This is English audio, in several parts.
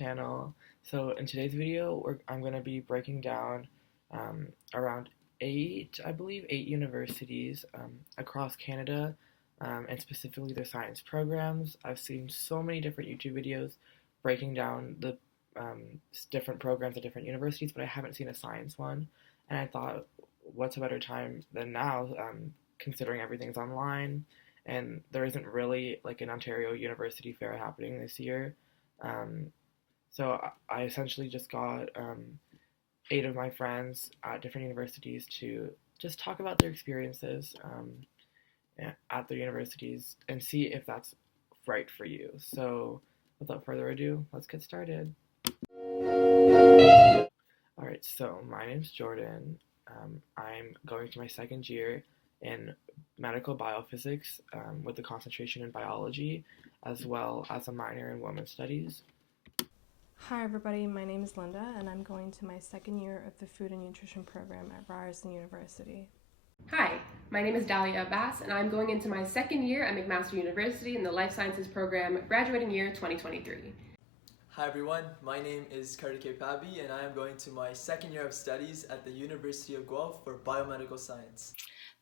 channel. So in today's video, I'm going to be breaking down around eight universities across Canada, and specifically their science programs. I've seen so many different YouTube videos breaking down the different programs at different universities, but I haven't seen a science one, and I thought, what's a better time than now, considering everything's online, and there isn't really like an Ontario University Fair happening this year. So I essentially just got 8 of my friends at different universities to just talk about their experiences at their universities and see if that's right for you. So without further ado, let's get started. Alright, so my name's Jordan. I'm going to my second year in medical biophysics with a concentration in biology, as well as a minor in women's studies. Hi everybody, my name is Linda and I'm going to my second year of the Food and Nutrition program at RYERSON University. Hi, my name is Dahlia and I'm going into my second year at McMaster University in the Life Sciences program, graduating year 2023. Hi everyone, my name is Kartikeya Pabi and I am going to my second year of studies at the University of Guelph for biomedical science.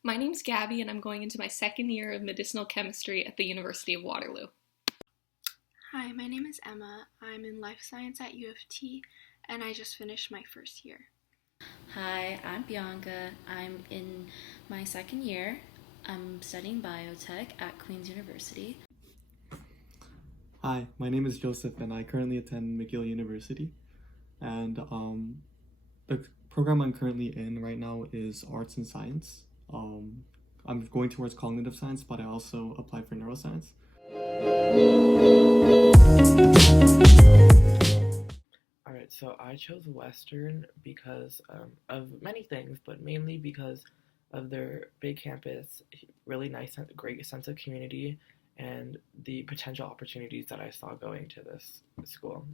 My name's Gabby and I'm going into my second year of medicinal chemistry at the University of Waterloo. Hi, my name is Emma. I'm in life science at uoft and I just finished my first year. Hi, I'm Bianca. I'm in my second year. I'm studying biotech at Queen's University. Hi, my name is Joseph and I currently attend McGill University, and the program I'm currently in right now is arts and science. I'm going towards cognitive science, but I also applied for neuroscience. Alright, so I chose Western because of many things, but mainly because of their big campus, really nice, great sense of community, and the potential opportunities that I saw going to this school.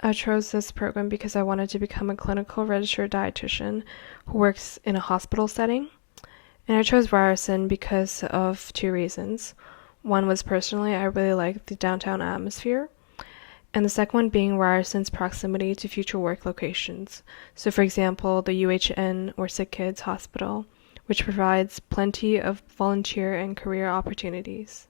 I chose this program because I wanted to become a clinical registered dietitian who works in a hospital setting. And I chose Ryerson because of 2 reasons. One was personally, I really liked the downtown atmosphere. And the second one being Ryerson's proximity to future work locations. So for example, the UHN or Sick Kids Hospital, which provides plenty of volunteer and career opportunities.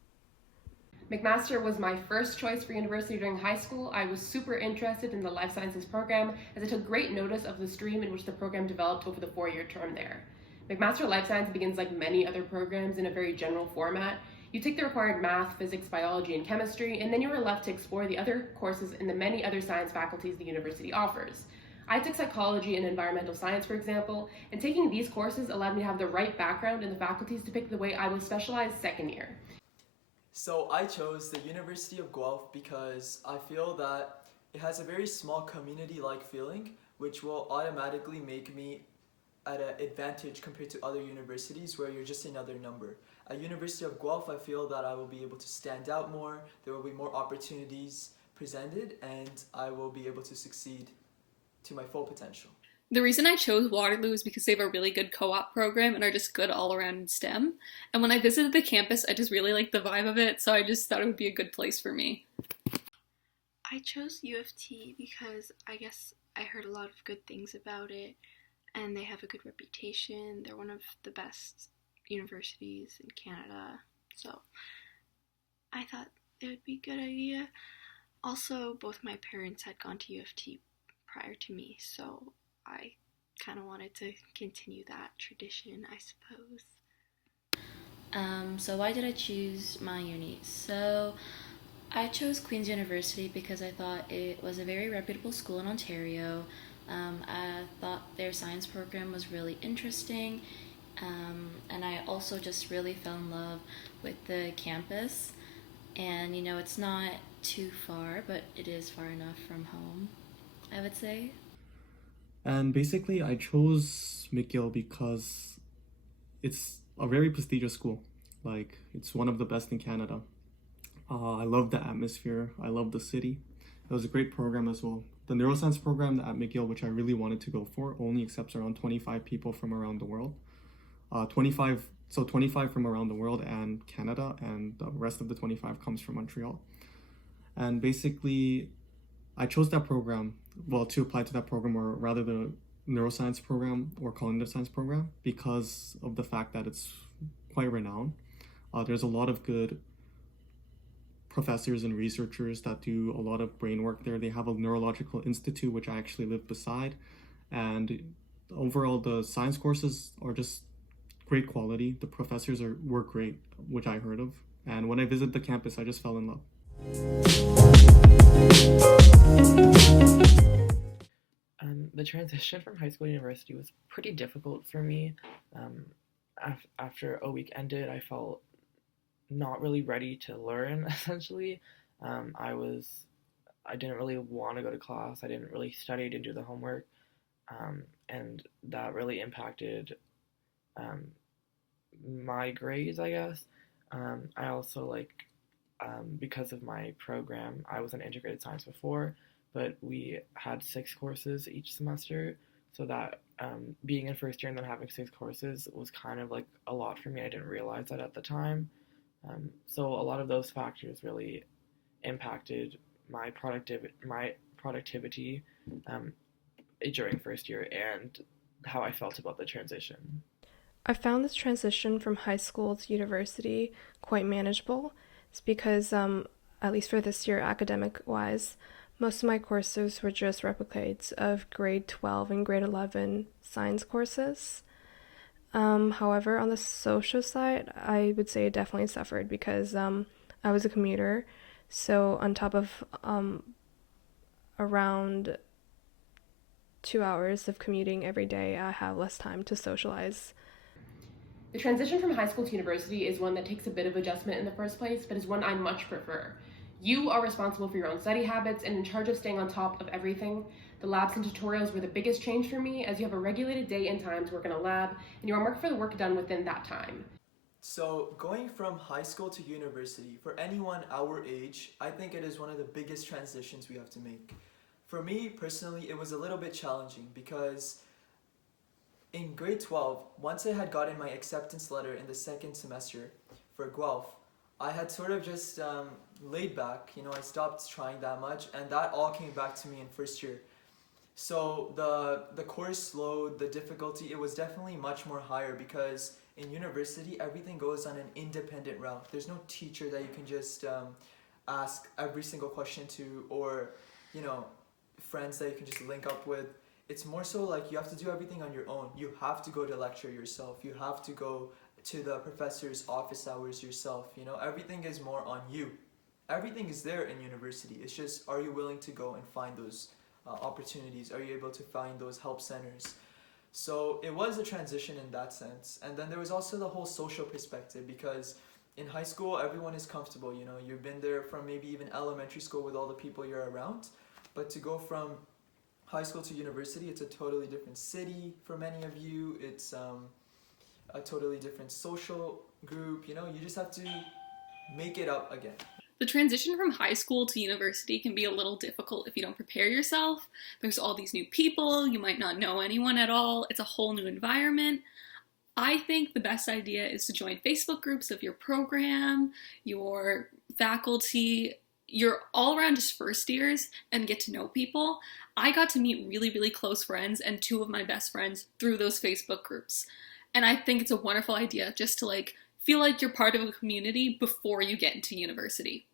McMaster was my first choice for university during high school. I was super interested in the life sciences program as I took great notice of the stream in which the program developed over the 4-year term there. McMaster Life Science begins like many other programs in a very general format. You take the required math, physics, biology, and chemistry, and then you are left to explore the other courses in the many other science faculties the university offers. I took psychology and environmental science, for example, and taking these courses allowed me to have the right background in the faculties to pick the way I will specialize second year. So I chose the University of Guelph because I feel that it has a very small community-like feeling, which will automatically make me at an advantage compared to other universities where you're just another number. At University of Guelph, I feel that I will be able to stand out more, there will be more opportunities presented, and I will be able to succeed to my full potential. The reason I chose Waterloo is because they have a really good co-op program and are just good all around in STEM. And when I visited the campus, I just really liked the vibe of it, so I just thought it would be a good place for me. I chose uoft because I guess I heard a lot of good things about it and they have a good reputation. They're one of the best universities in Canada, so I thought it would be a good idea. Also, both my parents had gone to uoft prior to me, so I kind of wanted to continue that tradition, I suppose. So why did I choose my uni? So I chose Queen's University because I thought it was a very reputable school in Ontario. I thought their science program was really interesting, and I also just really fell in love with the campus. And you know, it's not too far, but it is far enough from home, I would say. And basically I chose McGill because it's a very prestigious school. Like, it's one of the best in Canada. I love the atmosphere, I love the city. It was a great program as well. The neuroscience program at McGill, which I really wanted to go for, only accepts around 25 people from around the world. 25 from around the world and Canada, and the rest of the 25 comes from Montreal. And basically, I chose that program, well, to apply to that program, or rather the neuroscience program or cognitive science program, because of the fact that it's quite renowned. There's a lot of good professors and researchers that do a lot of brain work there. They have a neurological institute, which I actually live beside. And overall, the science courses are just great quality. The professors were great, which I heard of. And when I visited the campus, I just fell in love. The transition from high school to university was pretty difficult for me. After a week ended, I felt not really ready to learn, essentially. I didn't really want to go to class. I didn't really study, didn't do the homework. And that really impacted my grades, I guess. I also because of my program, I was in integrated science before, but we had 6 courses each semester, so that being in first year and then having 6 courses was kind of like a lot for me. I didn't realize that at the time. So a lot of those factors really impacted my productivity during first year and how I felt about the transition. I found this transition from high school to university quite manageable. It's because, at least for this year, academic-wise, most of my courses were just replicates of grade 12 and grade 11 science courses. However, on the social side, I would say it definitely suffered because I was a commuter. So on top of around 2 hours of commuting every day, I have less time to socialize. The transition from high school to university is one that takes a bit of adjustment in the first place, but is one I much prefer. You are responsible for your own study habits and in charge of staying on top of everything. The labs and tutorials were the biggest change for me, as you have a regulated day and time to work in a lab, and you are marked for the work done within that time. So going from high school to university, for anyone our age, I think it is one of the biggest transitions we have to make. For me personally, it was a little bit challenging because in grade 12, once I had gotten my acceptance letter in the second semester for Guelph, I had sort of just laid back, I stopped trying that much, and that all came back to me in first year. So the course load, the difficulty, it was definitely much more higher because in university, everything goes on an independent route. There's no teacher that you can just ask every single question to, or, friends that you can just link up with. It's more so like you have to do everything on your own. You have to go to lecture yourself. You have to go to the professor's office hours yourself. Everything is more on you. Everything is there in university. It's just, are you willing to go and find those opportunities? Are you able to find those help centers? So it was a transition in that sense. And then there was also the whole social perspective because in high school, everyone is comfortable. You've been there from maybe even elementary school with all the people you're around. But to go from high school to university, it's a totally different city for many of you. It's a totally different social group. You just have to make it up again. The transition from high school to university can be a little difficult if you don't prepare yourself. There's all these new people, you might not know anyone at all, it's a whole new environment. I think the best idea is to join Facebook groups of your program, your faculty, your all-around just first years, and get to know people. I got to meet really, really close friends and 2 of my best friends through those Facebook groups. And I think it's a wonderful idea just to feel like you're part of a community before you get into university.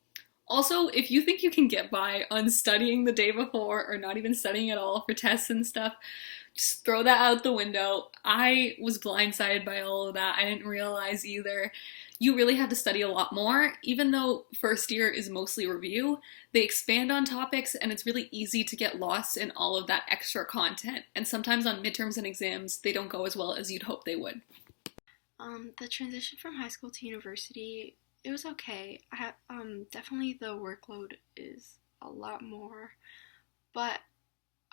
Also, if you think you can get by on studying the day before or not even studying at all for tests and stuff, just throw that out the window. I was blindsided by all of that. I didn't realize either. You really have to study a lot more. Even though first year is mostly review, they expand on topics and it's really easy to get lost in all of that extra content. And sometimes on midterms and exams, they don't go as well as you'd hope they would. The transition from high school to university, it was okay. Definitely the workload is a lot more, but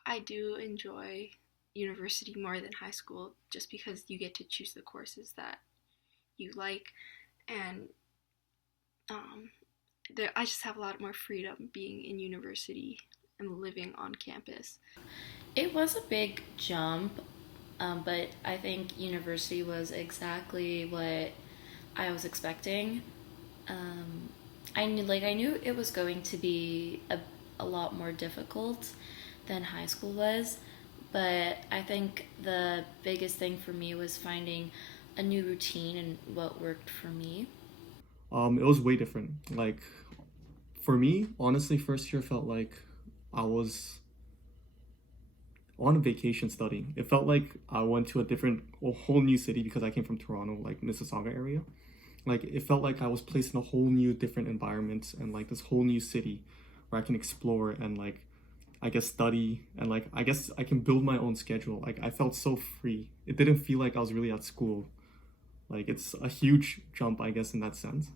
I do enjoy university more than high school just because you get to choose the courses that you like, and I just have a lot more freedom being in university and living on campus. It was a big jump, but I think university was exactly what I was expecting. I knew it was going to be a a lot more difficult than high school was. But I think the biggest thing for me was finding a new routine and what worked for me. It was way different. Like, for me, honestly, first year felt like I was on a vacation studying. It felt like I went to a whole new city because I came from Toronto, like Mississauga area. Like, it felt like I was placed in a whole new different environment and like this whole new city where I can explore and like, I guess, study, and like, I guess I can build my own schedule. Like, I felt so free. It didn't feel like I was really at school. Like, it's a huge jump, I guess, in that sense.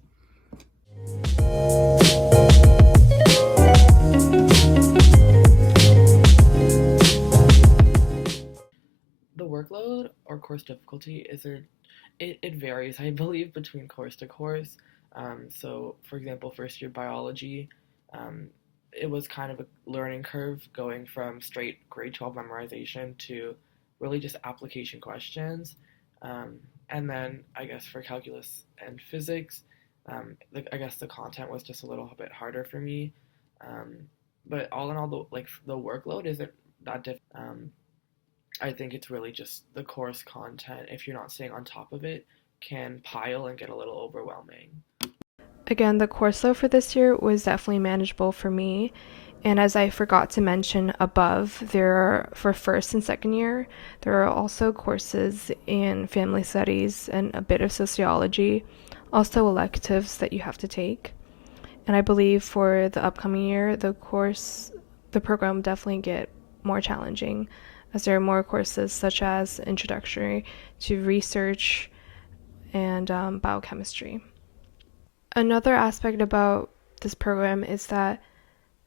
The workload or course difficulty it varies, I believe, between course to course. So, for example, first year biology, it was kind of a learning curve going from straight grade 12 memorization to really just application questions. And then I guess for calculus and physics, I guess the content was just a little bit harder for me. But all in all, the workload isn't that difficult. I think it's really just the course content, if you're not staying on top of it, can pile and get a little overwhelming. Again, the course load for this year was definitely manageable for me. And as I forgot to mention above, for first and second year, there are also courses in family studies and a bit of sociology, also electives that you have to take. And I believe for the upcoming year, the program will definitely get more challenging, as there are more courses such as introductory to research and biochemistry. Another aspect about this program is that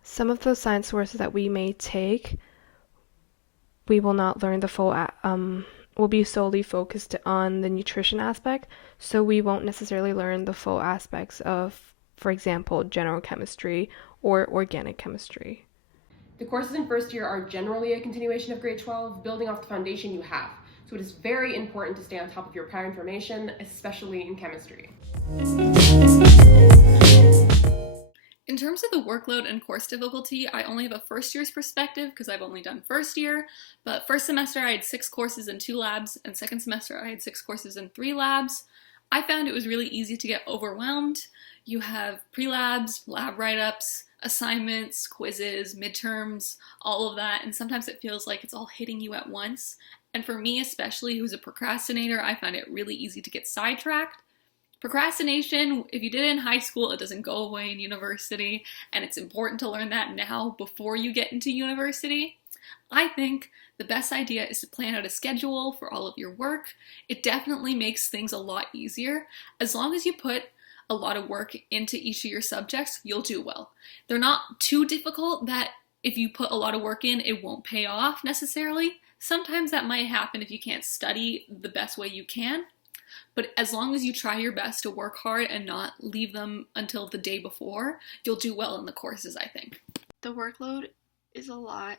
some of those science courses that we may take, we will not learn the full, will be solely focused on the nutrition aspect, so we won't necessarily learn the full aspects of, for example, general chemistry or organic chemistry. The courses in first year are generally a continuation of grade 12, building off the foundation you have. So it is very important to stay on top of your prior information, especially in chemistry. In terms of the workload and course difficulty, I only have a first year's perspective because I've only done first year, but first semester I had 6 courses and 2 labs, and second semester I had 6 courses and 3 labs. I found it was really easy to get overwhelmed. You have pre-labs, lab write-ups, assignments, quizzes, midterms, all of that, and sometimes it feels like it's all hitting you at once. And for me especially, who's a procrastinator, I find it really easy to get sidetracked. Procrastination, if you did it in high school, it doesn't go away in university, and it's important to learn that now before you get into university. I think the best idea is to plan out a schedule for all of your work. It definitely makes things a lot easier. As long as you put a lot of work into each of your subjects, you'll do well. They're not too difficult that if you put a lot of work in, it won't pay off necessarily. Sometimes that might happen if you can't study the best way you can. But as long as you try your best to work hard and not leave them until the day before, you'll do well in the courses, I think. The workload is a lot.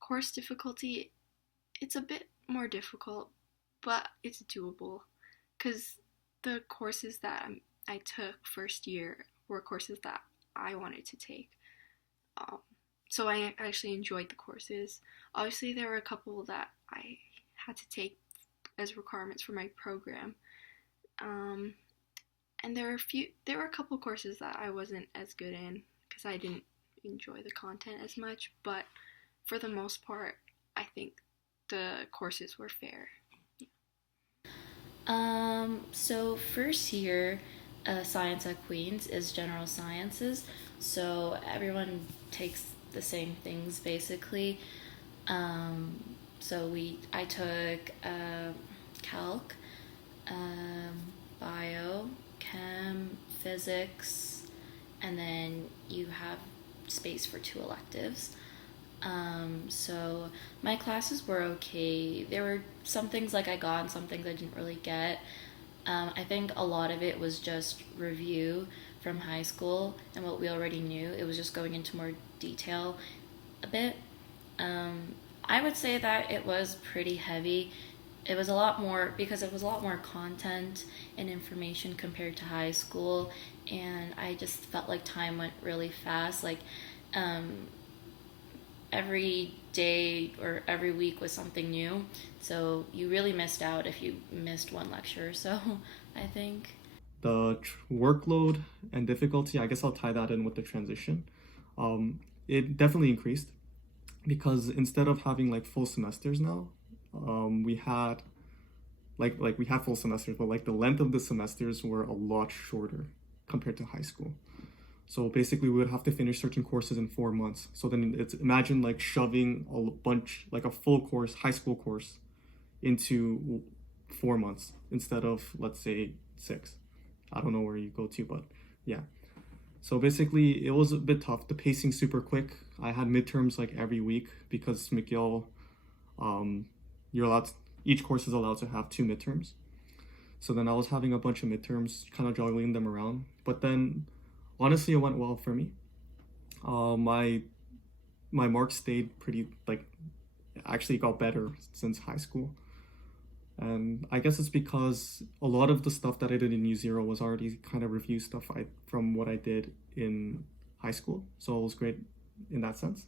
Course difficulty, it's a bit more difficult, but it's doable. Because the courses that I took first year were courses that I wanted to take. So I actually enjoyed the courses. Obviously, there were a couple that I had to take as requirements for my program. And there were a couple courses that I wasn't as good in because I didn't enjoy the content as much, but for the most part, I think the courses were fair. So first year science at Queen's is general sciences, so everyone takes the same things basically. I took calc, bio, chem, physics, and then you have space for 2 electives. So my classes were okay. There were some things like I got and some things I didn't really get. I think a lot of it was just review from high school and what we already knew. It was just going into more detail a bit. I would say that it was pretty heavy. It was a lot more content and information compared to high school, and I just felt like time went really fast. Like every day or every week was something new. So you really missed out if you missed one lecture or so, I think. The workload and difficulty, I guess I'll tie that in with the transition. It definitely increased because instead of having like full semesters now, we had we had full semesters, but like the length of the semesters were a lot shorter compared to high school. So basically we would have to finish certain courses in 4 months. So then it's imagine like shoving a bunch, like a full course, high school course into 4 months instead of, let's say, 6. I don't know where you go to, but yeah. So basically it was a bit tough. The pacing super quick. I had midterms like every week because McGill, you're allowed to, each course is allowed to have 2 midterms. So then I was having a bunch of midterms, kind of juggling them around. But then honestly, it went well for me. My marks stayed pretty, like, actually got better since high school. And I guess it's because a lot of the stuff that I did in U0 was already kind of review stuff from what I did in high school. So it was great in that sense.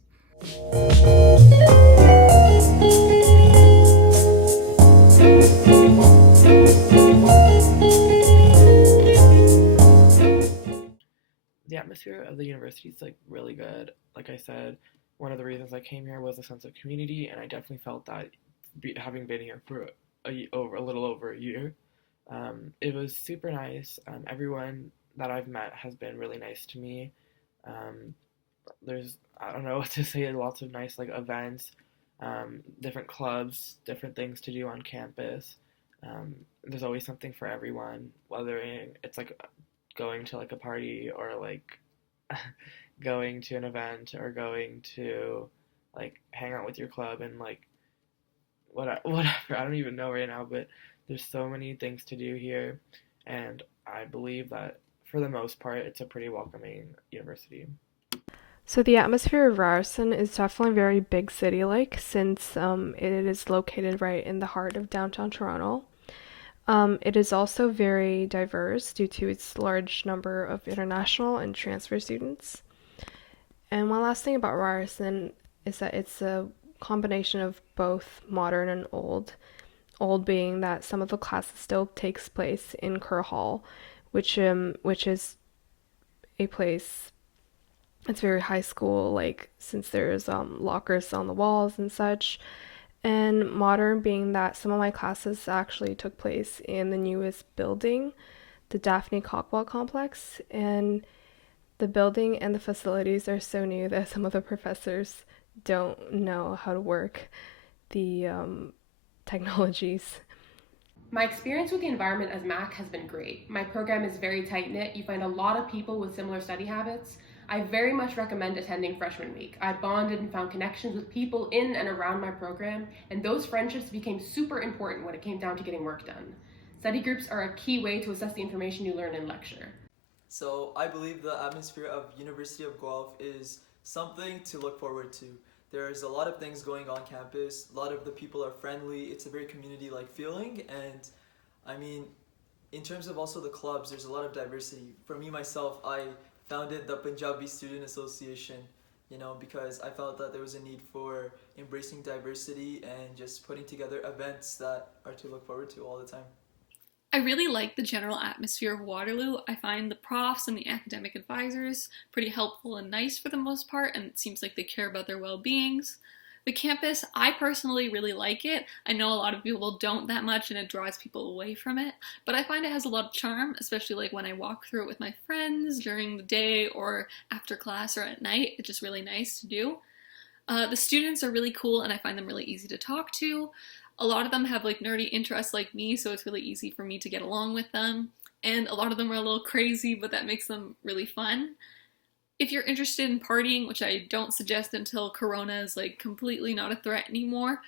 The atmosphere of the university is like really good. Like I said, one of the reasons I came here was a sense of community, and I definitely felt that having been here for a little over a year. It was super nice. Everyone that I've met has been really nice to me. There's, I don't know what to say, lots of nice like events, different clubs, different things to do on campus. There's always something for everyone, whether it's like going to like a party or like going to an event or going to like hang out with your club and like whatever. I don't even know right now, but there's so many things to do here, and I believe that for the most part it's a pretty welcoming university. So the atmosphere of Ryerson is definitely very big city-like since it is located right in the heart of downtown Toronto. It is also very diverse due to its large number of international and transfer students. And one last thing about Ryerson is that it's a combination of both modern and old. Old being that some of the classes still takes place in Kerr Hall, which is a place. It's very high school, like since there's lockers on the walls and such. And modern being that some of my classes actually took place in the newest building, the Daphne Cockwell complex, and the building and the facilities are so new that some of the professors don't know how to work the technologies. My experience with the environment as MAC has been great. My program is very tight-knit. You find a lot of people with similar study habits. I very much recommend attending freshman week. I bonded and found connections with people in and around my program, and those friendships became super important when it came down to getting work done. Study groups are a key way to assess the information you learn in lecture. So I believe the atmosphere of University of Guelph is something to look forward to. There's a lot of things going on campus, a lot of the people are friendly, it's a very community-like feeling, and I mean, in terms of also the clubs, there's a lot of diversity. For me, myself, I founded the Punjabi Student Association, because I felt that there was a need for embracing diversity and just putting together events that are to look forward to all the time. I really like the general atmosphere of Waterloo. I find the profs and the academic advisors pretty helpful and nice for the most part, and it seems like they care about their well-beings. The campus, I personally really like it. I know a lot of people don't that much and it draws people away from it, but I find it has a lot of charm, especially like when I walk through it with my friends during the day or after class or at night. It's just really nice to do. The students are really cool and I find them really easy to talk to. A lot of them have like nerdy interests like me, so it's really easy for me to get along with them. And a lot of them are a little crazy, but that makes them really fun. If you're interested in partying, which I don't suggest until Corona is like completely not a threat anymore,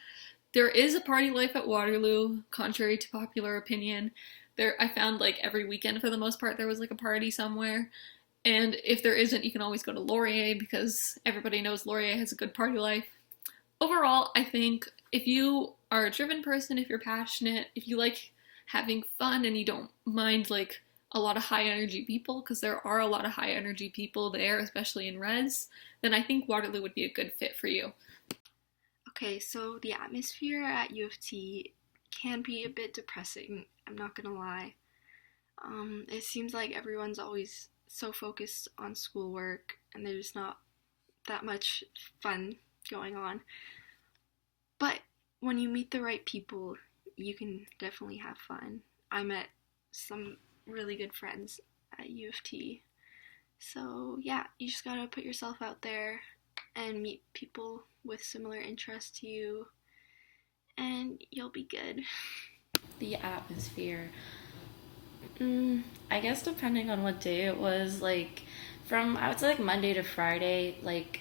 there is a party life at Waterloo, contrary to popular opinion. I found like every weekend for the most part there was like a party somewhere. And if there isn't, you can always go to Laurier because everybody knows Laurier has a good party life. Overall, I think if you are a driven person, if you're passionate, if you like having fun and you don't mind like a lot of high energy people, because there are a lot of high energy people there, especially in res, then I think Waterloo would be a good fit for you. Okay, so the atmosphere at U of T can be a bit depressing, I'm not gonna lie. It seems like everyone's always so focused on schoolwork and there's not that much fun going on. But when you meet the right people, you can definitely have fun. I met some really good friends at U of T. So yeah, you just gotta put yourself out there and meet people with similar interests to you, and you'll be good. The atmosphere. I guess depending on what day it was, like from I would say like Monday to Friday, like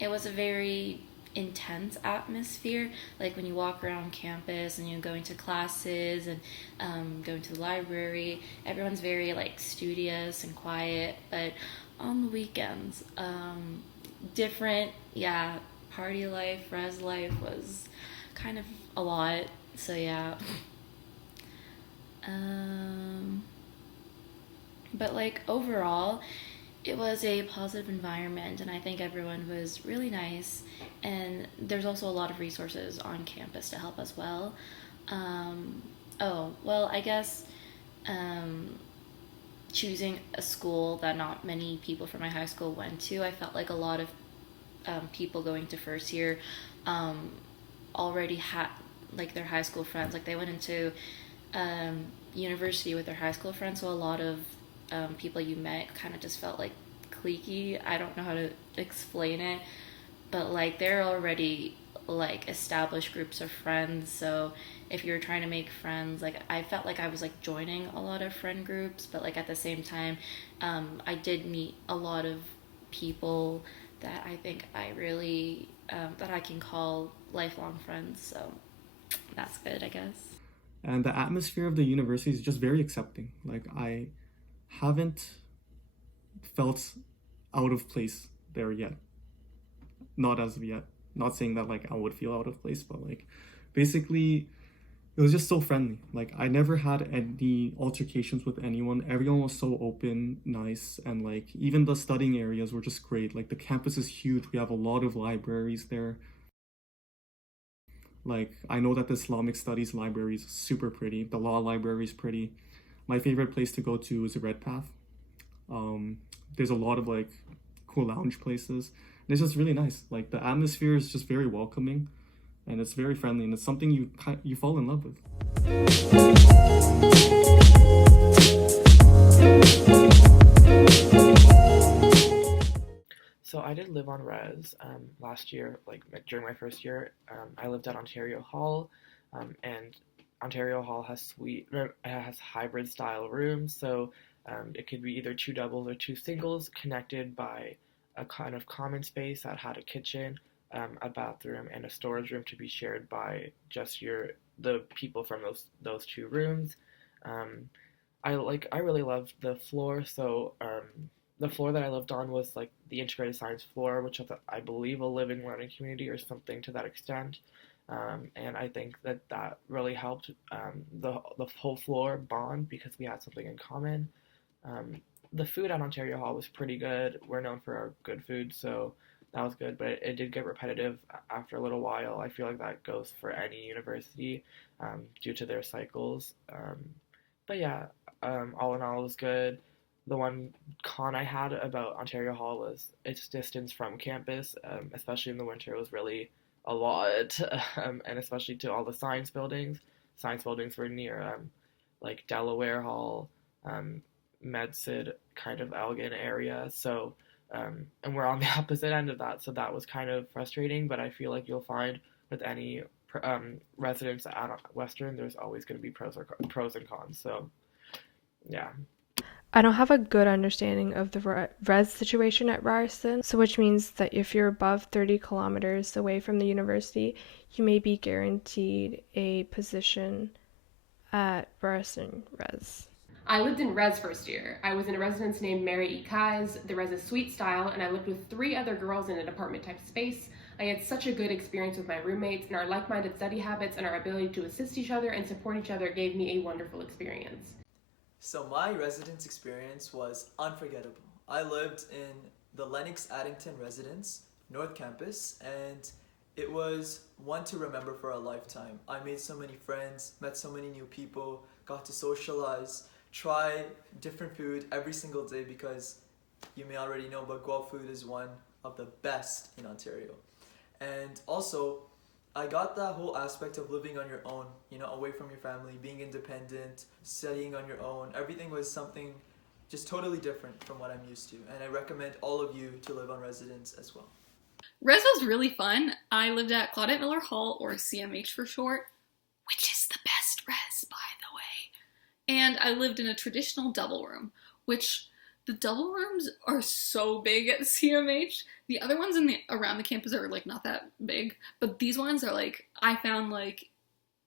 it was a very intense atmosphere. Like when you walk around campus and you're going to classes and going to the library, everyone's very like studious and quiet. But on the weekends, different, yeah, party life, res life was kind of a lot. So yeah. But like overall, it was a positive environment, and I think everyone was really nice. And there's also a lot of resources on campus to help as well. I guess choosing a school that not many people from my high school went to, I felt like a lot of people going to first year already had like their high school friends. Like they went into university with their high school friends, so a lot of people you met kind of just felt like cliquey. I don't know how to explain it, but like they're already like established groups of friends. So if you're trying to make friends, like I felt like I was like joining a lot of friend groups, but like at the same time, I did meet a lot of people that I think I really that I can call lifelong friends. So that's good, I guess. And the atmosphere of the university is just very accepting. Like I haven't felt out of place there yet. Not as of yet. Not saying that like I would feel out of place, but like basically it was just so friendly. Like I never had any altercations with anyone. Everyone was so open, nice, and like even the studying areas were just great. Like the campus is huge. We have a lot of libraries there. Like I know that the Islamic Studies library is super pretty. The law library is pretty. My favorite place to go to is the Red Path. There's a lot of like cool lounge places. And it's just really nice. Like the atmosphere is just very welcoming, and it's very friendly, and it's something you fall in love with. So I did live on res last year, like during my first year. I lived at Ontario Hall, and Ontario Hall has hybrid style rooms, so it could be either 2 doubles or 2 singles connected by a kind of common space that had a kitchen, a bathroom, and a storage room to be shared by just the people from those 2 rooms. I really loved the floor, so the floor that I lived on was like the integrated science floor, which is, I believe, a living learning community or something to that extent. And I think that really helped the whole floor bond because we had something in common. The food at Ontario Hall was pretty good. We're known for our good food, so that was good, but it did get repetitive after a little while. I feel like that goes for any university due to their cycles. But yeah, all in all, it was good. The one con I had about Ontario Hall was its distance from campus, especially in the winter. It was really a lot, and especially to all the science buildings. Science buildings were near like Delaware Hall, MedCid, kind of Elgin area. So, and we're on the opposite end of that, so that was kind of frustrating. But I feel like you'll find with any residents at Western, there's always going to be pros and cons. So, yeah. I don't have a good understanding of the res situation at Ryerson, so which means that if you're above 30 kilometers away from the university, you may be guaranteed a position at Ryerson Res. I lived in res first year. I was in a residence named Mary E. Kai's. The res is suite style, and I lived with 3 other girls in an apartment type space. I had such a good experience with my roommates, and our like-minded study habits and our ability to assist each other and support each other gave me a wonderful experience. So my residence experience was unforgettable. I lived in the Lennox Addington residence, North Campus, and it was one to remember for a lifetime. I made so many friends, met so many new people, got to socialize, try different food every single day because you may already know, but Guelph food is one of the best in Ontario. And also, I got that whole aspect of living on your own, away from your family, being independent, studying on your own. Everything was something just totally different from what I'm used to. And I recommend all of you to live on residence as well. Res was really fun. I lived at Claudette Miller Hall, or CMH for short, which is the best res, by the way. And I lived in a traditional double room, which the double rooms are so big at CMH. The other ones around the campus are like not that big, but these ones are like, I found like,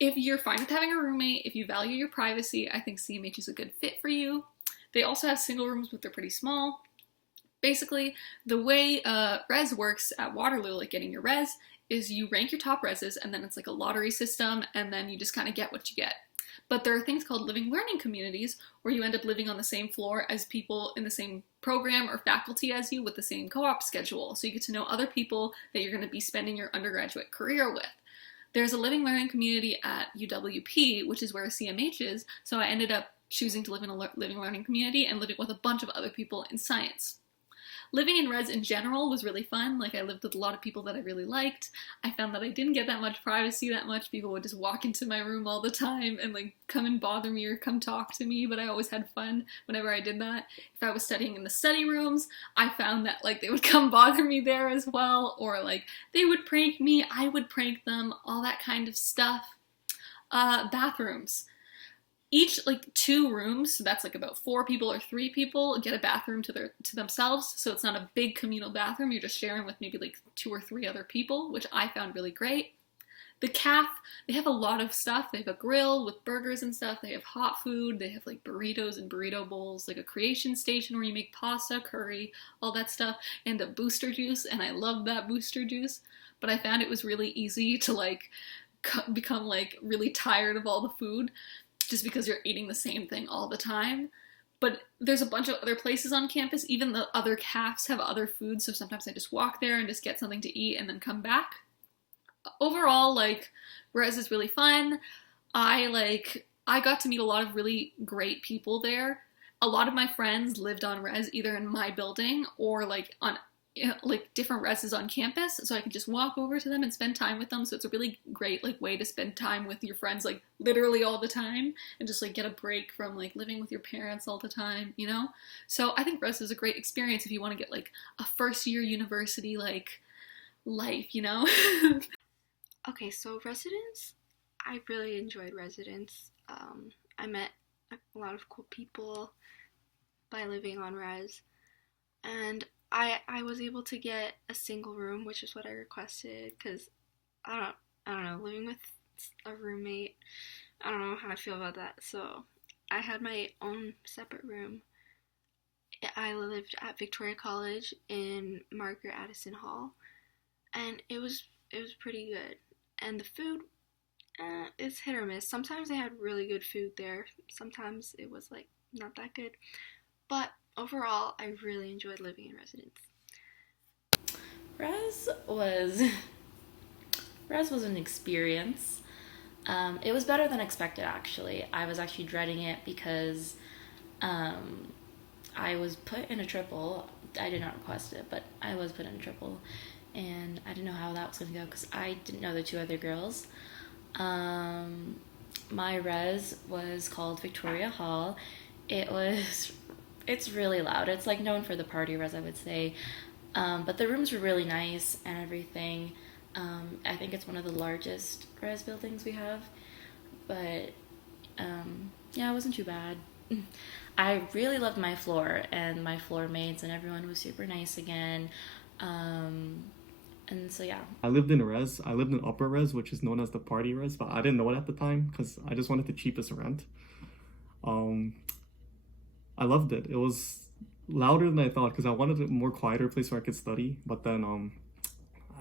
if you're fine with having a roommate, if you value your privacy, I think CMH is a good fit for you. They also have single rooms, but they're pretty small. Basically, the way res works at Waterloo, like getting your res, is you rank your top reses, and then it's like a lottery system, and then you just kind of get what you get. But there are things called living learning communities, where you end up living on the same floor as people in the same program or faculty as you with the same co-op schedule. So you get to know other people that you're going to be spending your undergraduate career with. There's a living learning community at UWP, which is where CMH is, so I ended up choosing to live in a living learning community and living with a bunch of other people in science. Living in res in general was really fun. Like, I lived with a lot of people that I really liked. I found that I didn't get that much privacy that much. People would just walk into my room all the time and like come and bother me or come talk to me, but I always had fun whenever I did that. If I was studying in the study rooms, I found that like they would come bother me there as well, or like they would prank me, I would prank them, all that kind of stuff. Bathrooms. Each, like, 2 rooms, so that's like about 4 people or 3 people, get a bathroom to themselves, so it's not a big communal bathroom, you're just sharing with maybe like 2 or 3 other people, which I found really great. The caf, they have a lot of stuff. They have a grill with burgers and stuff, they have hot food, they have like burritos and burrito bowls, like a creation station where you make pasta, curry, all that stuff, and a booster juice, and I love that booster juice, but I found it was really easy to like become like really tired of all the food, just because you're eating the same thing all the time. But there's a bunch of other places on campus. Even the other cafes have other food, so sometimes I just walk there and just get something to eat and then come back. Overall, like, res is really fun. I got to meet a lot of really great people there. A lot of my friends lived on res, either in my building or like on like different reses on campus, so I could just walk over to them and spend time with them. So it's a really great like way to spend time with your friends, like literally all the time, and just like get a break from like living with your parents all the time, So I think res is a great experience if you want to get like a first year university like life, Okay, so residence, I really enjoyed residence. I met a lot of cool people by living on res, and I was able to get a single room, which is what I requested, because I don't know, living with a roommate, I don't know how I feel about that, so I had my own separate room. I lived at Victoria College in Margaret Addison Hall, and it was pretty good, and the food, it's hit or miss. Sometimes they had really good food there, sometimes it was like not that good, but overall, I really enjoyed living in residence. Res was an experience. It was better than expected, actually. I was actually dreading it because I was put in a triple. I did not request it, but I was put in a triple, and I didn't know how that was going to go because I didn't know the 2 other girls. My res was called Victoria Hall. It's really loud. It's like known for the party res, I would say. But the rooms were really nice and everything. I think it's one of the largest res buildings we have. But yeah, it wasn't too bad. I really loved my floor and my floor mates, and everyone was super nice again. And so yeah. I lived in res. I lived in upper res, which is known as the party res, but I didn't know it at the time because I just wanted the cheapest rent. I loved it. It was louder than I thought because I wanted a more quieter place where I could study, but then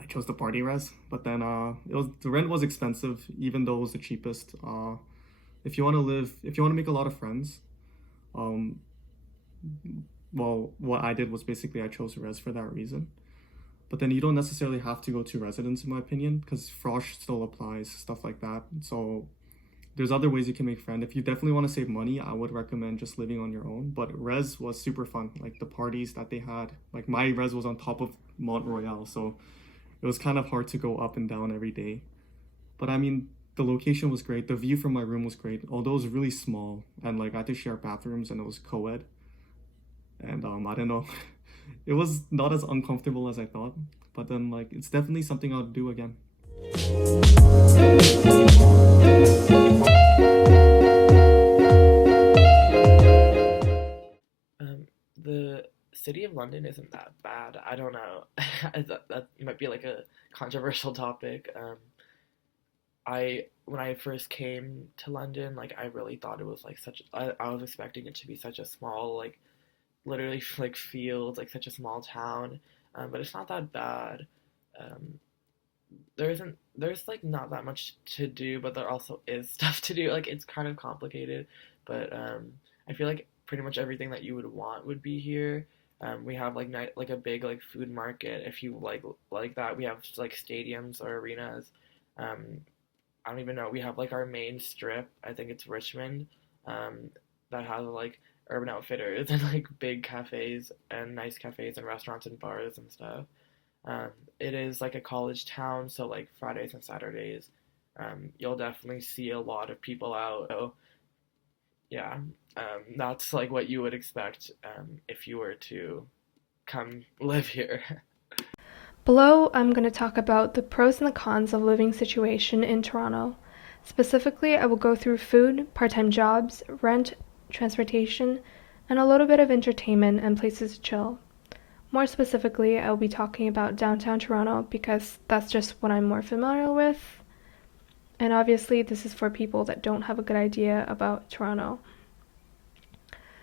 I chose the party res, but then the rent was expensive, even though it was the cheapest. If you want to make a lot of friends, um, well, what I did was basically I chose res for that reason. But then you don't necessarily have to go to residence, in my opinion, because Frosh still applies, stuff like that. So there's other ways you can make friends. If you definitely want to save money, I would recommend just living on your own. But res was super fun. Like the parties that they had, like my res was on top of Mont Royal, so it was kind of hard to go up and down every day. But I mean, the location was great. The view from my room was great, although it was really small, and like I had to share bathrooms, and it was co-ed. And I don't know, it was not as uncomfortable as I thought. But then like it's definitely something I'll do again. The city of London isn't that bad. I don't know. That might be like a controversial topic. When I first came to London, like I really thought it was like I was expecting it to be such a small, like literally like fields, like such a small town. But it's not that bad. Um, there's like not that much to do, but there also is stuff to do. Like it's kind of complicated, but I feel like pretty much everything that you would want would be here. We have like like a big like food market if you like that. We have like stadiums or arenas. Um, I don't even know. We have like our main strip. I think it's Richmond. That has like Urban Outfitters and like big cafes and nice cafes and restaurants and bars and stuff. It is like a college town, so like Fridays and Saturdays, you'll definitely see a lot of people out. So yeah, that's like what you would expect if you were to come live here. Below, I'm going to talk about the pros and the cons of living situation in Toronto. Specifically, I will go through food, part-time jobs, rent, transportation, and a little bit of entertainment and places to chill. More specifically, I will be talking about downtown Toronto because that's just what I'm more familiar with. And obviously, this is for people that don't have a good idea about Toronto.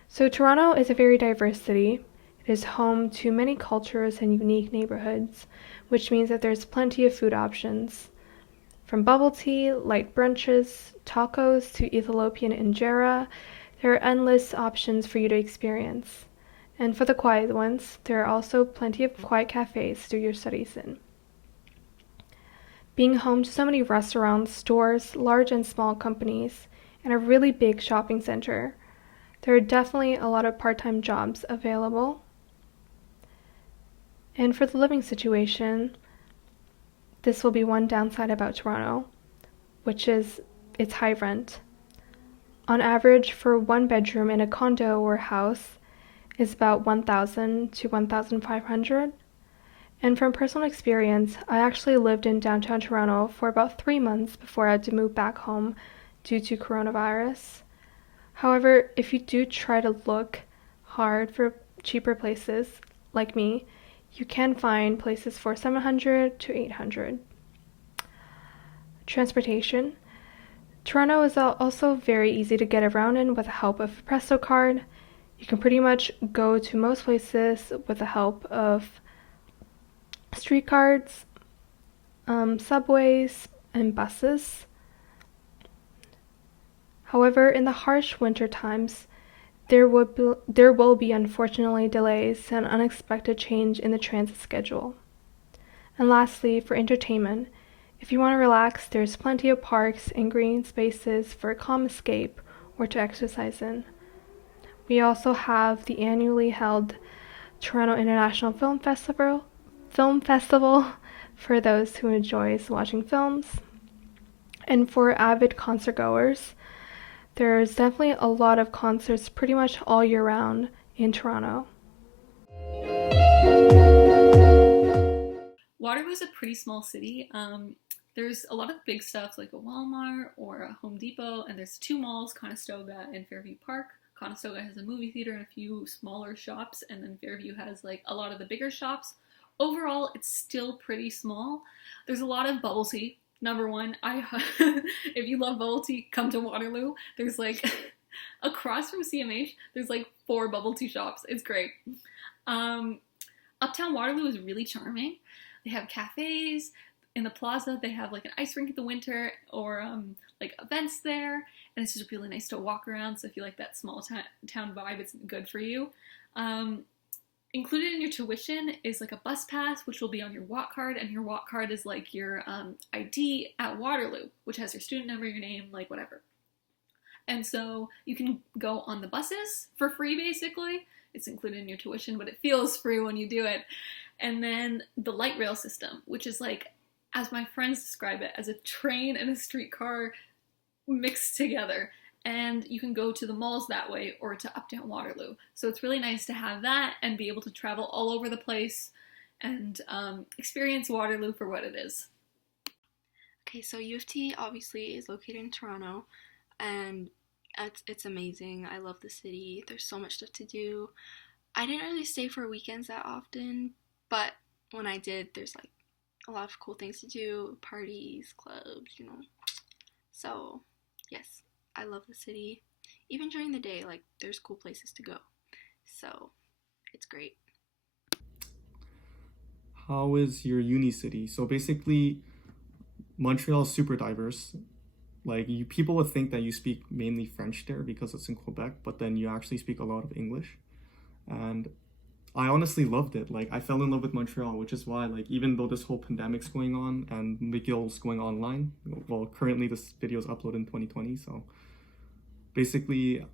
So Toronto is a very diverse city. It is home to many cultures and unique neighborhoods, which means that there's plenty of food options. From bubble tea, light brunches, tacos to Ethiopian injera, there are endless options for you to experience. And for the quiet ones, there are also plenty of quiet cafes to do your studies in. Being home to so many restaurants, stores, large and small companies, and a really big shopping center, there are definitely a lot of part-time jobs available. And for the living situation, this will be one downside about Toronto, which is its high rent. On average, for one bedroom in a condo or house is about $1,000 to $1,500. And from personal experience, I actually lived in downtown Toronto for about 3 months before I had to move back home due to coronavirus. However, if you do try to look hard for cheaper places, like me, you can find places for $700 to $800. Transportation. Toronto is also very easy to get around in with the help of a Presto card. You can pretty much go to most places with the help of streetcars, subways, and buses. However, in the harsh winter times, there will be unfortunately delays and unexpected change in the transit schedule. And lastly, for entertainment, if you want to relax, there's plenty of parks and green spaces for a calm escape or to exercise in. We also have the annually held Toronto International Film Festival for those who enjoys watching films. And for avid concert goers, there's definitely a lot of concerts pretty much all year round in Toronto. Waterloo is a pretty small city. There's a lot of big stuff like a Walmart or a Home Depot, and there's 2 malls, Conestoga and Fairview Park. Conestoga has a movie theater and a few smaller shops, and then Fairview has like a lot of the bigger shops. Overall, it's still pretty small. There's a lot of bubble tea. Number one, if you love bubble tea, come to Waterloo. There's like, across from CMH, there's like 4 bubble tea shops. It's great. Uptown Waterloo is really charming. They have cafes. In the plaza, they have like an ice rink in the winter, or like events there, and it's just really nice to walk around. So if you like that small town vibe, it's good for you. Included in your tuition is like a bus pass, which will be on your walk card, and your walk card is like your ID at Waterloo, which has your student number, your name, like whatever. And so you can go on the buses for free, basically. It's included in your tuition, but it feels free when you do it. And then the light rail system, which is like, as my friends describe it, as a train and a streetcar mixed together. And you can go to the malls that way, or to Uptown Waterloo. So it's really nice to have that and be able to travel all over the place and experience Waterloo for what it is. Okay, so U of T obviously is located in Toronto, and it's amazing. I love the city. There's so much stuff to do. I didn't really stay for weekends that often, but when I did, there's like a lot of cool things to do, parties, clubs, you know. So, yes, I love the city. Even during the day, like, there's cool places to go. So, it's great. How is your uni city? So basically, Montreal is super diverse. Like, people would think that you speak mainly French there because it's in Quebec, but then you actually speak a lot of English. And I honestly loved it. Like, I fell in love with Montreal, which is why, like, even though this whole pandemic's going on and McGill's going online, well, currently this video is uploaded in 2020, so basically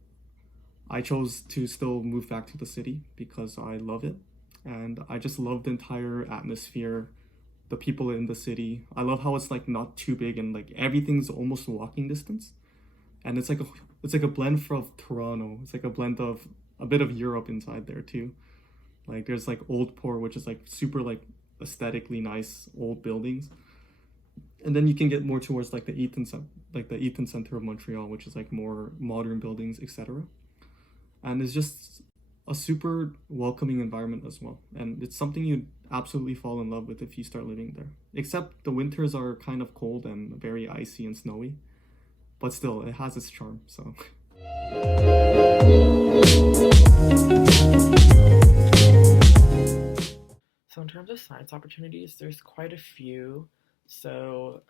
I chose to still move back to the city because I love it. And I just love the entire atmosphere, the people in the city. I love how it's like not too big and like everything's almost walking distance. And it's like a blend of Toronto. It's like a blend of a bit of Europe inside there too. Like there's like Old Port, which is like super like aesthetically nice old buildings. And then you can get more towards like the Eaton Center of Montreal, which is like more modern buildings, etc. And it's just a super welcoming environment as well. And it's something you'd absolutely fall in love with if you start living there. Except the winters are kind of cold and very icy and snowy. But still, it has its charm, so. So in terms of science opportunities, there's quite a few. So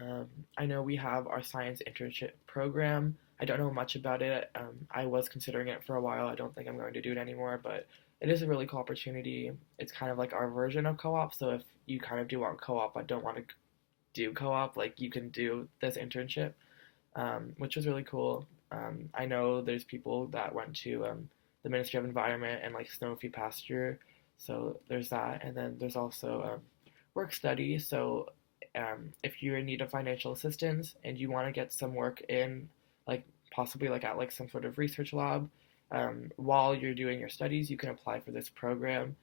I know we have our science internship program. I don't know much about it. I was considering it for a while. I don't think I'm going to do it anymore, but it is a really cool opportunity. It's kind of like our version of co-op. So if you kind of do want co-op, but don't want to do co-op, like you can do this internship, which was really cool. I know there's people that went to the Ministry of Environment and like Snowy Pasture. So there's that, and then there's also work study. So if you're in need of financial assistance and you want to get some work in, like possibly like at like some sort of research lab, while you're doing your studies, you can apply for this program,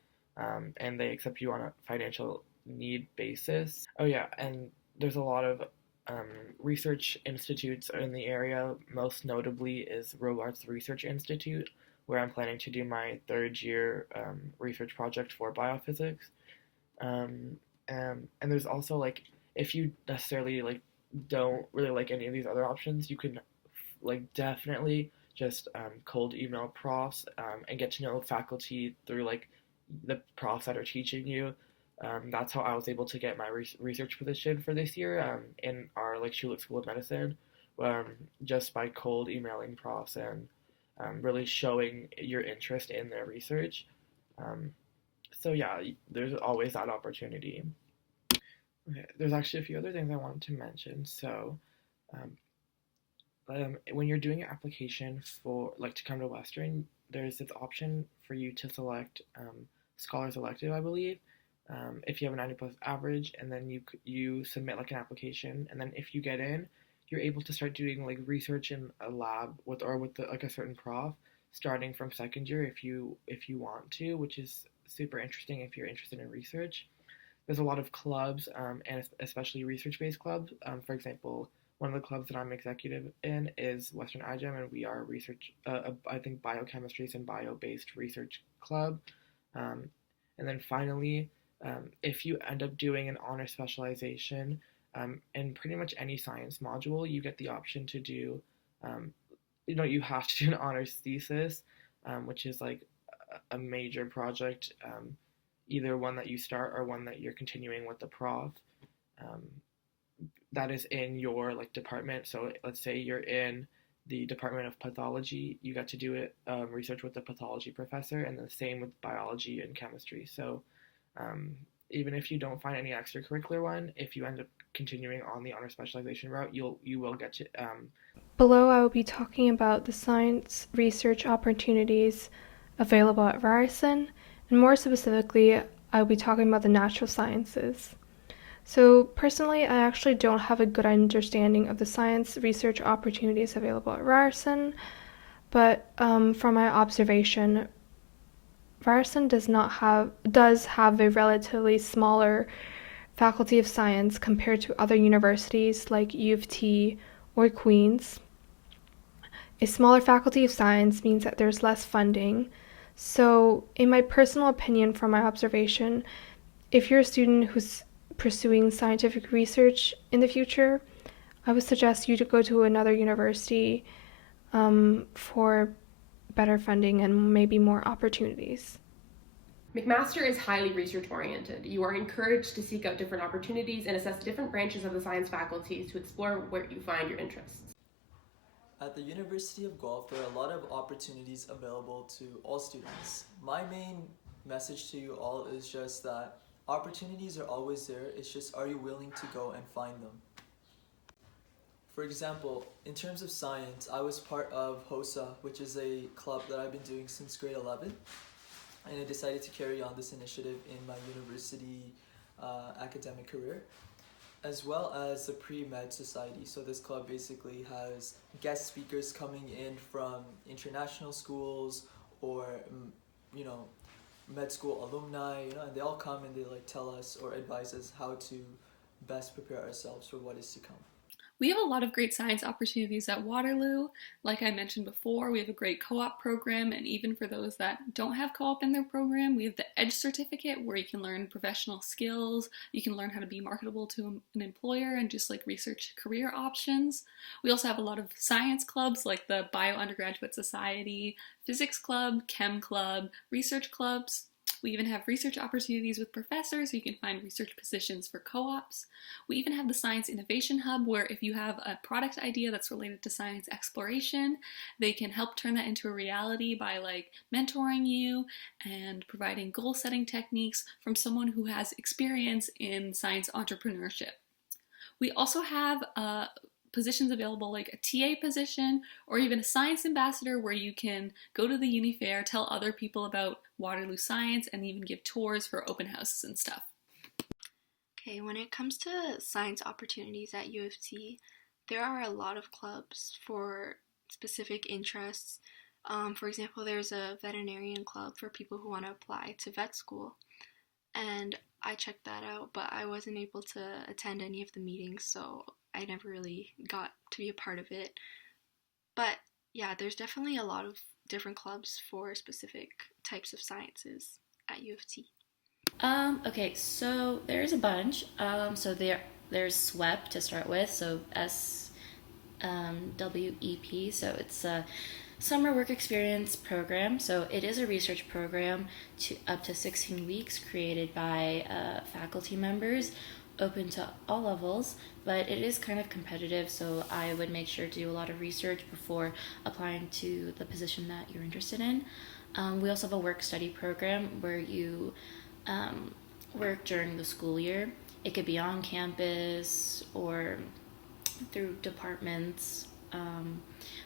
and they accept you on a financial need basis. Oh yeah, and there's a lot of research institutes in the area. Most notably is Robarts Research Institute, where I'm planning to do my third year research project for biophysics. And there's also like, if you necessarily like don't really like any of these other options, you can like definitely just cold email profs and get to know faculty through like the profs that are teaching you. That's how I was able to get my research position for this year in our like Schulich School of Medicine, just by cold emailing profs and really showing your interest in their research. So yeah, there's always that opportunity. Okay, there's actually a few other things I wanted to mention. So when you're doing an application for like to come to Western, there's this option for you to select Scholars Elective, I believe, if you have a 90 plus average, and then you submit like an application, and then if you get in, you're able to start doing like research in a lab with like a certain prof starting from second year if you want to, which is super interesting if you're interested in research. There's a lot of clubs, and especially research-based clubs. For example, one of the clubs that I'm executive in is Western iGEM, and we are research, I think biochemistry and bio-based research club. And then finally, if you end up doing an honor specialization, in pretty much any science module, you get the option to do, you have to do an honors thesis, which is like a major project either one that you start or one that you're continuing with the prof. That is in your like department. So let's say you're in the Department of Pathology, you got to do it research with the pathology professor, and the same with biology and chemistry. So even if you don't find any extracurricular one, if you end up continuing on the honor specialization route, you will get to. Below, I will be talking about the science research opportunities available at Ryerson, and more specifically, I will be talking about the natural sciences. So personally, I actually don't have a good understanding of the science research opportunities available at Ryerson, but from my observation, Ryerson does have a relatively smaller faculty of science compared to other universities like U of T or Queen's. A smaller faculty of science means that there's less funding. So, in my personal opinion, from my observation, if you're a student who's pursuing scientific research in the future, I would suggest you to go to another university for better funding and maybe more opportunities. McMaster is highly research-oriented. You are encouraged to seek out different opportunities and assess different branches of the science faculties to explore where you find your interests. At the University of Guelph, there are a lot of opportunities available to all students. My main message to you all is just that opportunities are always there, it's just are you willing to go and find them? For example, in terms of science, I was part of HOSA, which is a club that I've been doing since grade 11, and I decided to carry on this initiative in my university academic career, as well as the Pre-Med Society. So this club basically has guest speakers coming in from international schools or med school alumni, and they all come and they like tell us or advise us how to best prepare ourselves for what is to come. We have a lot of great science opportunities at Waterloo. Like I mentioned before, we have a great co-op program, and even for those that don't have co-op in their program, we have the EDGE certificate where you can learn professional skills, you can learn how to be marketable to an employer and just like research career options. We also have a lot of science clubs like the Bio Undergraduate Society, Physics Club, Chem Club, research clubs. We even have research opportunities with professors, so you can find research positions for co-ops. We even have the Science Innovation Hub, where if you have a product idea that's related to science exploration, they can help turn that into a reality by like mentoring you and providing goal-setting techniques from someone who has experience in science entrepreneurship. We also have positions available like a TA position or even a science ambassador, where you can go to the uni fair, tell other people about Waterloo Science, and even give tours for open houses and stuff. Okay, when it comes to science opportunities at U of T, there are a lot of clubs for specific interests. For example, there's a veterinarian club for people who want to apply to vet school, and I checked that out, but I wasn't able to attend any of the meetings, so I never really got to be a part of it. But yeah, there's definitely a lot of different clubs for specific types of sciences at U of T. Okay, so there's a bunch. So there's SWEP to start with, so SWEP, so it's a summer work experience program. So it is a research program to up to 16 weeks created by faculty members, open to all levels, but it is kind of competitive, so I would make sure to do a lot of research before applying to the position that you're interested in. We also have a work-study program where you work during the school year. It could be on campus or through departments,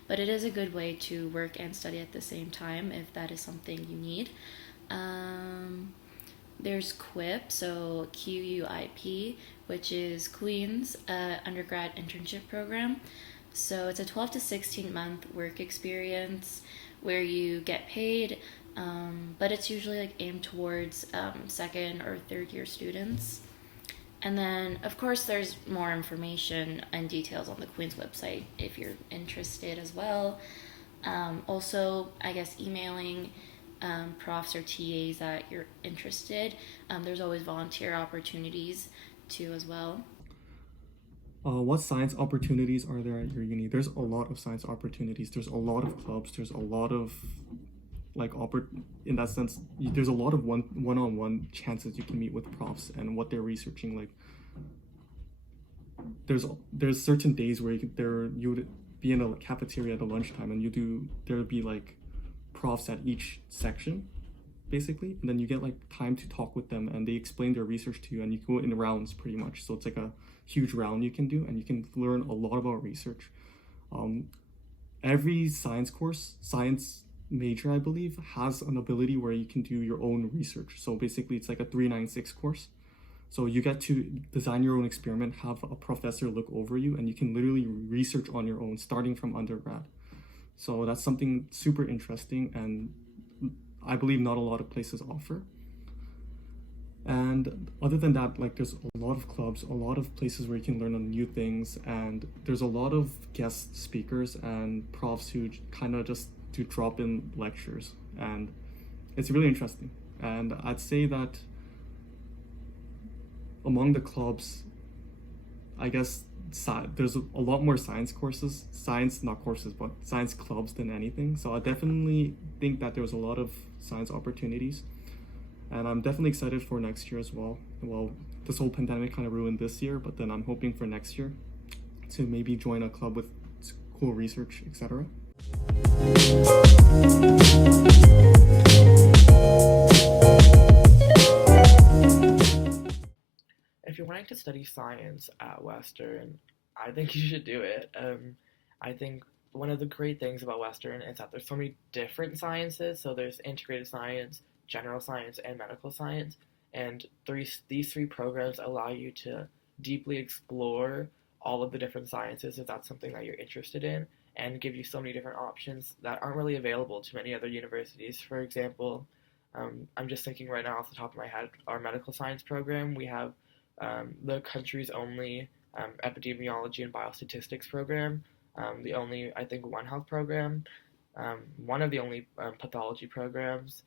but it is a good way to work and study at the same time if that is something you need. There's QUIP, so QUIP, which is Queen's undergrad internship program. So it's a 12 to 16 month work experience where you get paid, but it's usually like aimed towards second or third year students. And then, of course, there's more information and details on the Queen's website if you're interested as well. Also, I guess emailing profs or TAs that you're interested. There's always volunteer opportunities too as well. What science opportunities are there at your uni? There's a lot of science opportunities. There's a lot of clubs. There's a lot of like in that sense, there's a lot of one-on-one chances you can meet with profs and what they're researching. Like there's certain days where you would be in a cafeteria at a lunchtime, and there would be like profs at each section basically, and then you get like time to talk with them, and they explain their research to you, and you go in rounds pretty much. So it's like a huge round you can do, and you can learn a lot about research. Every science major, I believe, has an ability where you can do your own research. So basically it's like a 396 course. So you get to design your own experiment, have a professor look over you, and you can literally research on your own starting from undergrad. So that's something super interesting, and I believe not a lot of places offer. And other than that, like there's a lot of clubs, a lot of places where you can learn on new things, and there's a lot of guest speakers and profs who kind of just do drop-in lectures, and it's really interesting. And I'd say that among the clubs, I guess there's a lot more science clubs than anything. So I definitely think that there's a lot of science opportunities, and I'm definitely excited for next year as well. Well, this whole pandemic kind of ruined this year, but then I'm hoping for next year to maybe join a club with cool research, etc. If you're wanting to study science at Western, I think you should do it. I think one of the great things about Western is that there's so many different sciences. So there's integrated science, general science, and medical science. And these three programs allow you to deeply explore all of the different sciences if that's something that you're interested in, and give you so many different options that aren't really available to many other universities. For example, I'm just thinking right now off the top of my head, our medical science program, we have the country's only epidemiology and biostatistics program, the only, I think, One Health program, one of the only pathology programs.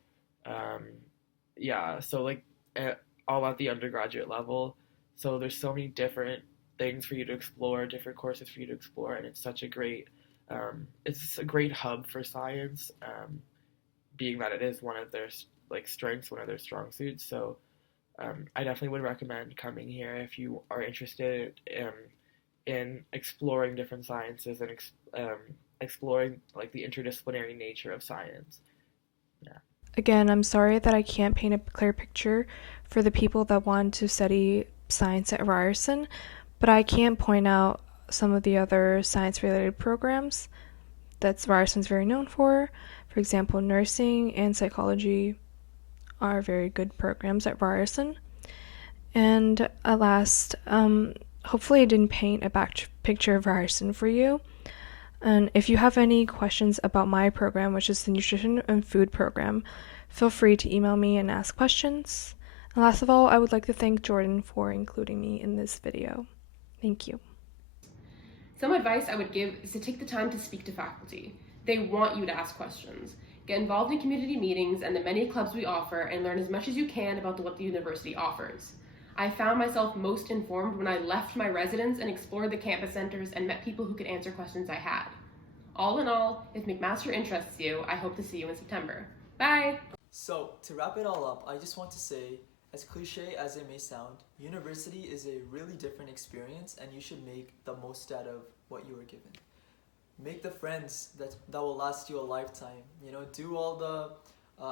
So like all at the undergraduate level. So there's so many different things for you to explore, different courses for you to explore, and it's such a great hub for science, being that it is one of their strengths, one of their strong suits. So I definitely would recommend coming here if you are interested in exploring different sciences and exploring like the interdisciplinary nature of science. Yeah. Again, I'm sorry that I can't paint a clear picture for the people that want to study science at Ryerson, but I can point out some of the other science-related programs that Ryerson's very known for. For example, nursing and psychology are very good programs at Ryerson. And at last, hopefully I didn't paint a back picture of Ryerson for you. And if you have any questions about my program, which is the Nutrition and Food program, feel free to email me and ask questions. And last of all, I would like to thank Jordan for including me in this video. Thank you. Some advice I would give is to take the time to speak to faculty. They want you to ask questions. Get involved in community meetings and the many clubs we offer, and learn as much as you can about what the university offers. I found myself most informed when I left my residence and explored the campus centers and met people who could answer questions I had. All in all, if McMaster interests you, I hope to see you in September. Bye! So, to wrap it all up, I just want to say, as cliche as it may sound, university is a really different experience, and you should make the most out of what you were given. Make the friends that will last you a lifetime. Do all the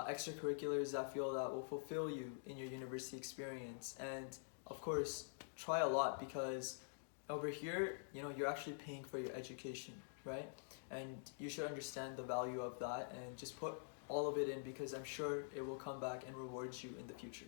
extracurriculars that will fulfill you in your university experience, and of course try a lot, because over here you're actually paying for your education, right? And you should understand the value of that and just put all of it in, because I'm sure it will come back and reward you in the future.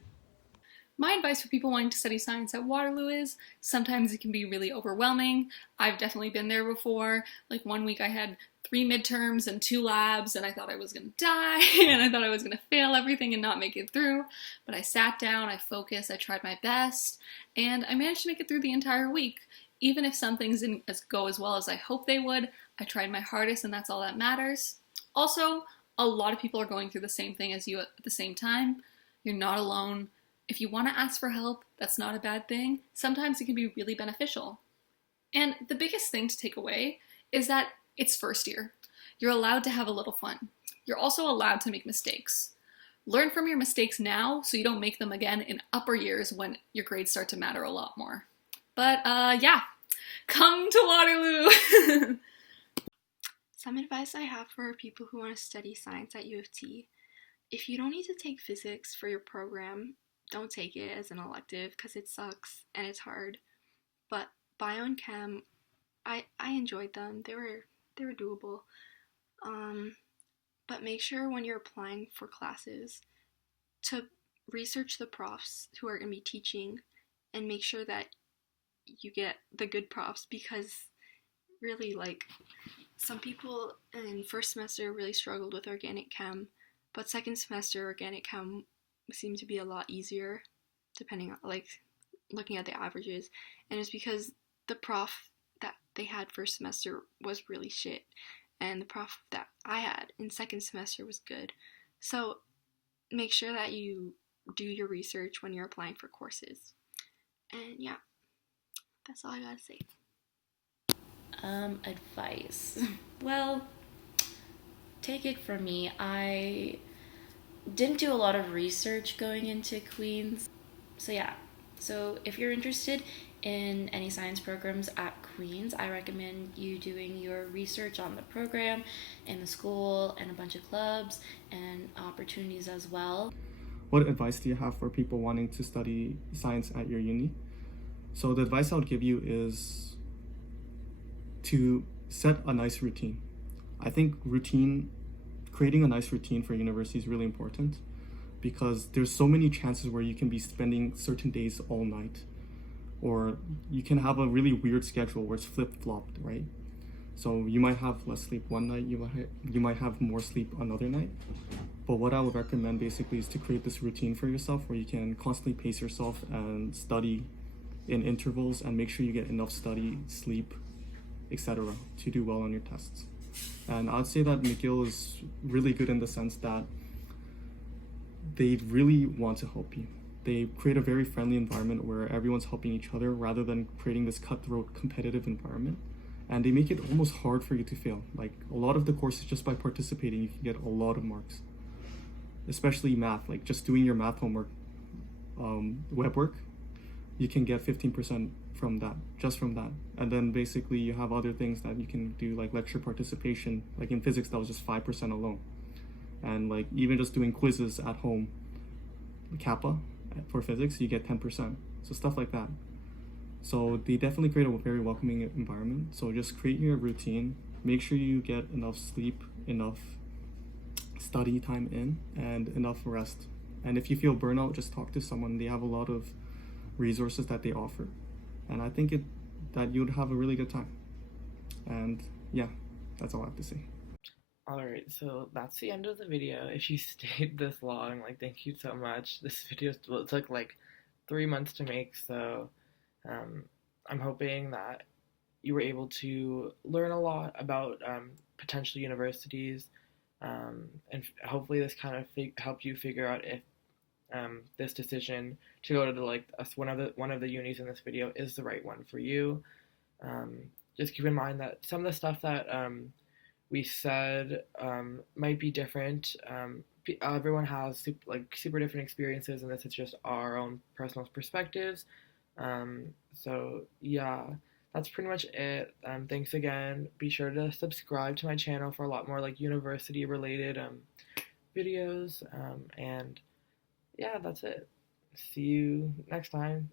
My advice for people wanting to study science at Waterloo is sometimes it can be really overwhelming. I've definitely been there before. Like one week I had 3 midterms and 2 labs, and I thought I was going to die, and I thought I was going to fail everything and not make it through. But I sat down, I focused, I tried my best, and I managed to make it through the entire week. Even if some things didn't go as well as I hoped they would, I tried my hardest, and that's all that matters. Also, a lot of people are going through the same thing as you at the same time. You're not alone. If you want to ask for help, that's not a bad thing. Sometimes it can be really beneficial. And the biggest thing to take away is that it's first year. You're allowed to have a little fun. You're also allowed to make mistakes. Learn from your mistakes now so you don't make them again in upper years when your grades start to matter a lot more. But yeah, come to Waterloo! Some advice I have for people who want to study science at U of T. If you don't need to take physics for your program, don't take it as an elective because it sucks and it's hard. But bio and chem, I enjoyed them. They were doable. But make sure when you're applying for classes to research the profs who are going to be teaching and make sure that you get the good profs, because really, like, some people in first semester really struggled with organic chem, but second semester organic chem seemed to be a lot easier, depending on, like, looking at the averages, and it's because the prof that they had first semester was really shit, and the prof that I had in second semester was good. So make sure that you do your research when you're applying for courses. And yeah, that's all I gotta say. Advice. Well, take it from me. I didn't do a lot of research going into Queens. So yeah, so if you're interested in any science programs at Queens, I recommend you doing your research on the program and the school and a bunch of clubs and opportunities as well. What advice do you have for people wanting to study science at your uni? So the advice I would give you is to set a nice routine. I think creating a nice routine for university is really important, because there's so many chances where you can be spending certain days all night, or you can have a really weird schedule where it's flip-flopped, right? So you might have less sleep one night, you might have more sleep another night. But what I would recommend basically is to create this routine for yourself where you can constantly pace yourself and study in intervals and make sure you get enough study, sleep, etc. to do well on your tests. And I'd say that McGill is really good in the sense that they really want to help you. They create a very friendly environment where everyone's helping each other rather than creating this cutthroat competitive environment. And they make it almost hard for you to fail. Like, a lot of the courses, just by participating, you can get a lot of marks. Especially math, like just doing your math homework, web work, you can get 15% from that, just from that. And then basically you have other things that you can do, like lecture participation. Like in physics, that was just 5% alone. And like even just doing quizzes at home, Kappa for physics, you get 10%. So stuff like that. So they definitely create a very welcoming environment. So just create your routine, make sure you get enough sleep, enough study time in, and enough rest. And if you feel burnout, just talk to someone. They have a lot of resources that they offer. And I think that you'd have a really good time. And yeah, that's all I have to say. Alright, so that's the end of the video. If you stayed this long, like, thank you so much. This video took like 3 months to make, so I'm hoping that you were able to learn a lot about potential universities, and hopefully this kind of helped you figure out if this decision to go to like one of the unis in this video is the right one for you. Just keep in mind that some of the stuff that we said might be different. Everyone has super different experiences, and this is just our own personal perspectives. So yeah, that's pretty much it. Thanks again. Be sure to subscribe to my channel for a lot more like university related videos. And yeah, that's it. See you next time.